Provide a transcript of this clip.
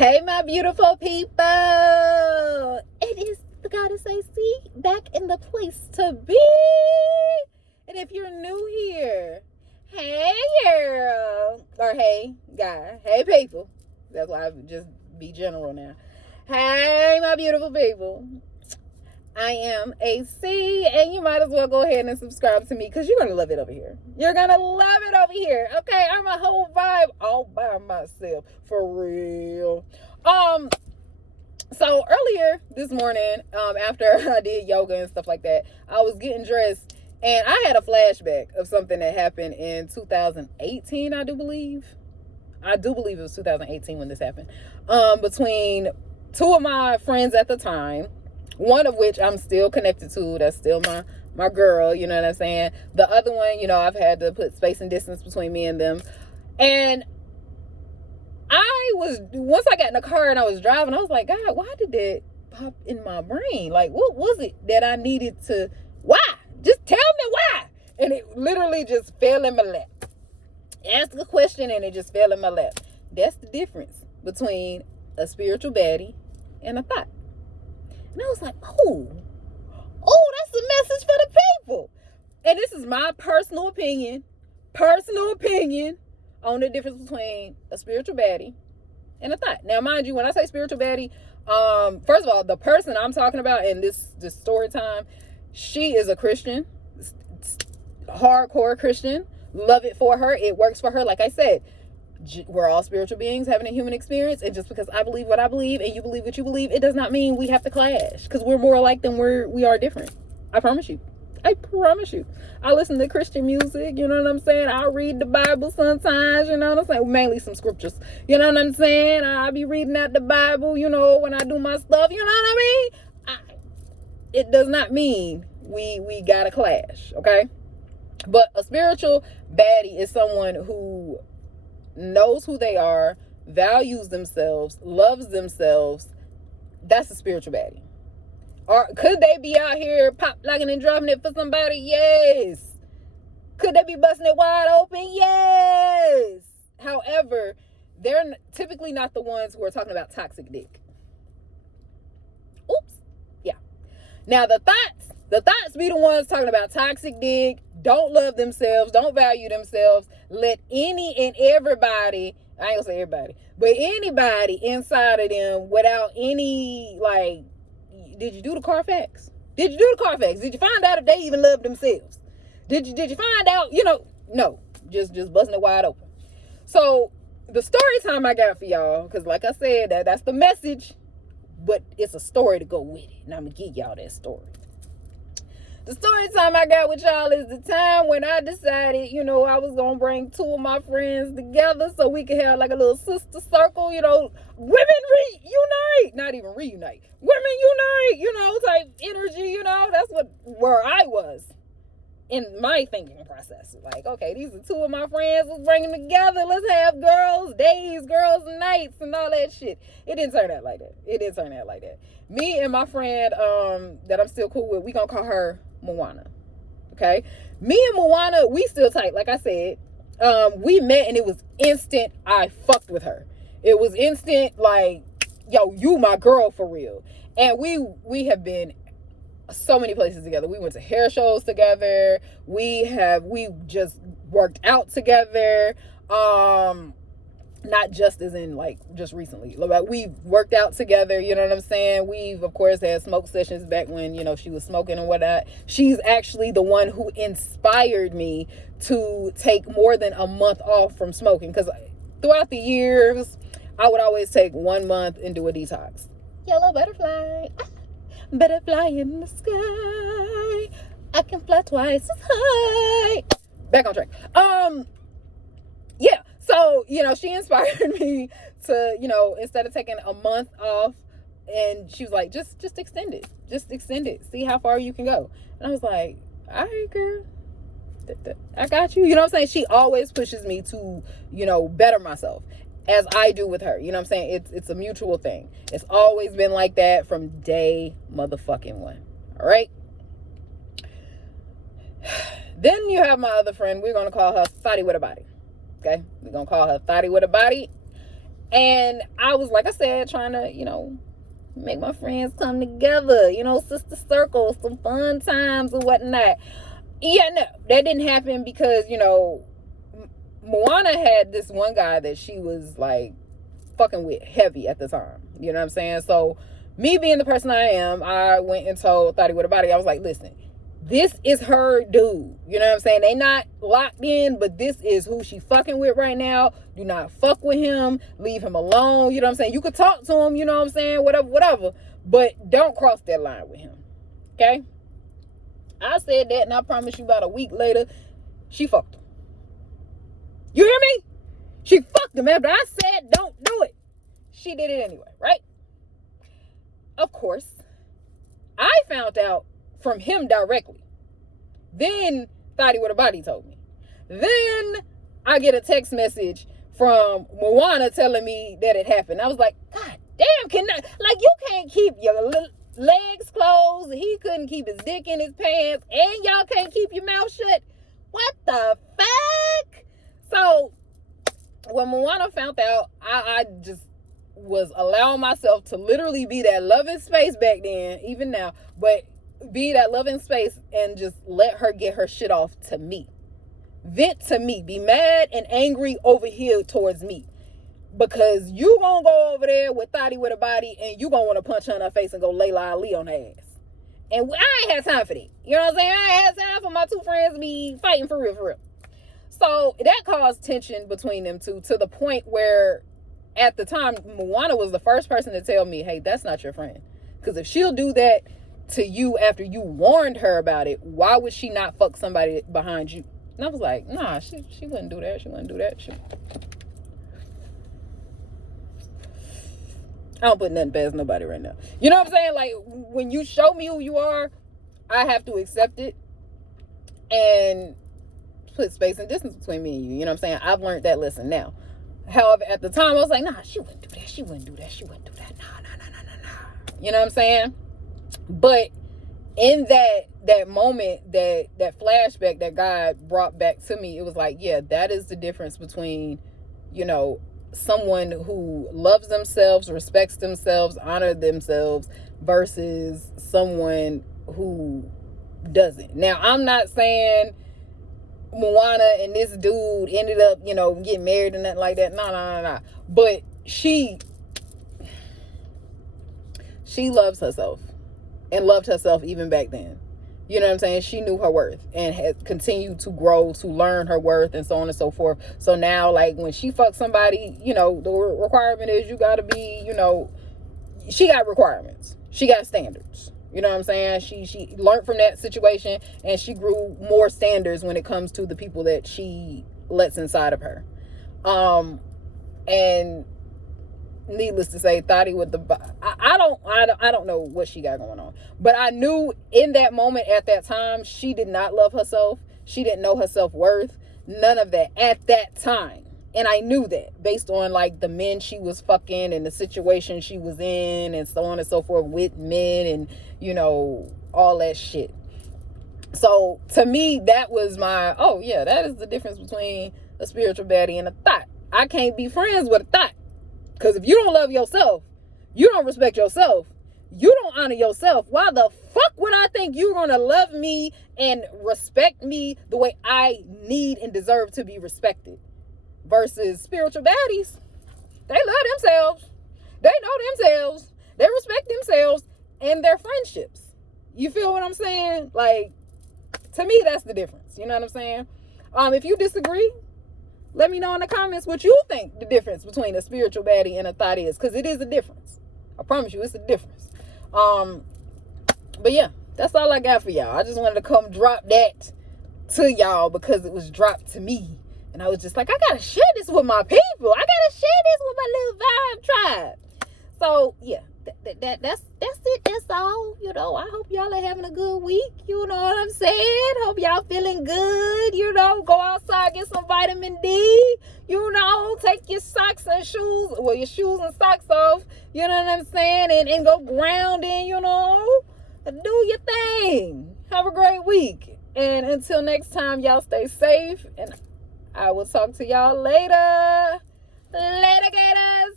Hey, my beautiful people. It is the goddess AC back in the place to be. And if you're new here, hey, girl. Or hey, guy. Hey, people. That's why I just be general now. Hey, my beautiful people. I am AC, and you might as well go ahead and subscribe to me because you're going to love it over here. You're going to love it over here. Okay, I'm a whole vibe all by myself. For real. So earlier this morning, after I did yoga and stuff like that, I was getting dressed, and I had a flashback of something that happened in 2018, I do believe. I do believe it was 2018 when this happened. Between two of my friends at the time. One of which I'm still connected to. That's still my girl, you know what I'm saying? The other one, I've had to put space and distance between me and them. And once I got in the car and I was driving, I was like, God, why did that pop in my brain? Like, what was it that I needed to, why? Just tell me why. And it literally just fell in my lap. Ask a question and it just fell in my lap. That's the difference between a spiritual baddie and a thought. And I was like, oh, that's a message for the people. And this is my personal opinion on the difference between a spiritual baddie and a thought. Now, mind you, when I say spiritual baddie, first of all, the person I'm talking about in this story time, she is a Christian, hardcore Christian. Love it for her. It works for her. Like I said, we're all spiritual beings having a human experience, and just because I believe what I believe and you believe what you believe, it does not mean we have to clash, because we're more alike than we are different. I promise you. I listen to Christian music, you know what I'm saying? I read the Bible sometimes, you know what I'm saying? Mainly some scriptures, you know what I'm saying? I be reading out the Bible, when I do my stuff, you know what I mean? It does not mean we gotta clash, okay? But a spiritual baddie is someone who knows who they are, values themselves, loves themselves. That's a spiritual baddie. Or could they be out here pop locking and dropping it for somebody? Yes. Could they be busting it wide open? Yes. However, they're typically not the ones who are talking about toxic dick. Oops. Yeah. Now the thoughts be the ones talking about toxic dick, don't love themselves, don't value themselves, let any and everybody, I ain't gonna say everybody, but anybody inside of them without any, like, did you do the Carfax? Did you find out if they even love themselves? Did you find out, no, just busting it wide open. So the story time I got for y'all, because like I said, that's the message, but it's a story to go with it, and I'm gonna give y'all that story. The story time I got with y'all is the time when I decided, I was going to bring two of my friends together so we could have like a little sister circle, women reunite, not even reunite, women unite, type energy, that's where I was in my thinking process. Like, okay, these are two of my friends, let's bring them together, let's have girls' days, girls' nights, and all that shit. It didn't turn out like that. Me and my friend that I'm still cool with, we gonna call her Moana. Okay, me and Moana, we still tight. Like I said, we met and it was instant. I fucked with her. It was instant. Like, yo, you my girl for real. And we have been so many places together. We went to hair shows together. We just worked out together. Not just as in like just recently. Like, we've worked out together, you know what I'm saying? We've of course had smoke sessions back when, she was smoking and whatnot. She's actually the one who inspired me to take more than a month off from smoking, because throughout the years I would always take 1 month and do a detox. Yellow butterfly, butterfly in the sky, I can fly twice as high. Back on track. Yeah. So, she inspired me to, instead of taking a month off, and she was like, just extend it. Just extend it. See how far you can go. And I was like, all right, girl. I got you. You know what I'm saying? She always pushes me to, better myself, as I do with her. You know what I'm saying? It's a mutual thing. It's always been like that from day motherfucking one. All right? Then you have my other friend. We're going to call her Thotty with a Body. Okay, we're gonna call her Thotty with a Body. And I was, like I said, trying to, make my friends come together, sister circles, some fun times and whatnot. Yeah, no, that didn't happen because, Moana had this one guy that she was like fucking with heavy at the time. You know what I'm saying? So me being the person I am, I went and told Thotty with a Body, I was like, listen, this is her dude. You know what I'm saying? They not locked in, but this is who she fucking with right now. Do not fuck with him. Leave him alone. You know what I'm saying? You could talk to him, you know what I'm saying? Whatever. But don't cross that line with him. Okay? I said that, and I promise you about a week later, she fucked him. You hear me? She fucked him after I said don't do it. She did it anyway, right? Of course, I found out from him directly. Then Thotty with a Body told me. Then I get a text message from Moana telling me that it happened. I was like, God damn, you can't keep your legs closed. He couldn't keep his dick in his pants, and y'all can't keep your mouth shut. What the fuck? So when Moana found out, I just was allowing myself to literally be that loving space back then, even now, but be that loving space and just let her get her shit off to me. Vent to me. Be mad and angry over here towards me. Because you gonna go over there with Thotty with a Body and you gonna want to punch her in her face and go Layla Ali on her ass. And I ain't had time for that. You know what I'm saying? I ain't had time for my two friends to be fighting for real. So that caused tension between them two to the point where at the time, Moana was the first person to tell me, hey, that's not your friend. Because if she'll do that to you after you warned her about it, why would she not fuck somebody behind you? And I was like, nah, she wouldn't do that. She wouldn't do that. I don't put nothing past nobody right now. You know what I'm saying? Like, when you show me who you are, I have to accept it and put space and distance between me and you. You know what I'm saying? I've learned that lesson now. However, at the time, I was like, nah, she wouldn't do that. She wouldn't do that. She wouldn't do that. Nah. You know what I'm saying? But in that moment, that flashback that God brought back to me, it was like, yeah, that is the difference between, someone who loves themselves, respects themselves, honor themselves versus someone who doesn't. Now, I'm not saying Moana and this dude ended up, getting married and nothing like that. No. But she loves herself and loved herself even back then. You know what I'm saying? She knew her worth and had continued to grow, to learn her worth and so on and so forth. So now, like, when she fucks somebody, the requirement is you got to be, she got requirements. She got standards. You know what I'm saying? She learned from that situation and she grew more standards when it comes to the people that she lets inside of her. And needless to say, Thotty with the I don't know what she got going on, but I knew in that moment at that time she did not love herself. She didn't know her self-worth, none of that at that time. And I knew that based on like the men she was fucking and the situation she was in and so on and so forth with men and all that shit. So to me, that was my, oh yeah, that is the difference between a spiritual baddie and a thought. I can't be friends with a thought. Because if you don't love yourself, you don't respect yourself, you don't honor yourself, why the fuck would I think you're going to love me and respect me the way I need and deserve to be respected? Versus spiritual baddies, they love themselves, they know themselves, they respect themselves and their friendships. You feel what I'm saying? Like, to me, that's the difference. You know what I'm saying? If you disagree, let me know in the comments what you think the difference between a spiritual baddie and a thought is. Because it is a difference. I promise you, it's a difference. But yeah, that's all I got for y'all. I just wanted to come drop that to y'all because it was dropped to me. And I was just like, I got to share this with my people. I got to share this with my little vibe tribe. So, yeah, that's it. That's all. I hope y'all are having a good week. You know what I'm saying? Hope y'all feeling good. Go outside, get some vitamin D. Take your socks and shoes. Well, your shoes and socks off. You know what I'm saying? And go grounding, Do your thing. Have a great week. And until next time, y'all stay safe. And I will talk to y'all later. Later, gators.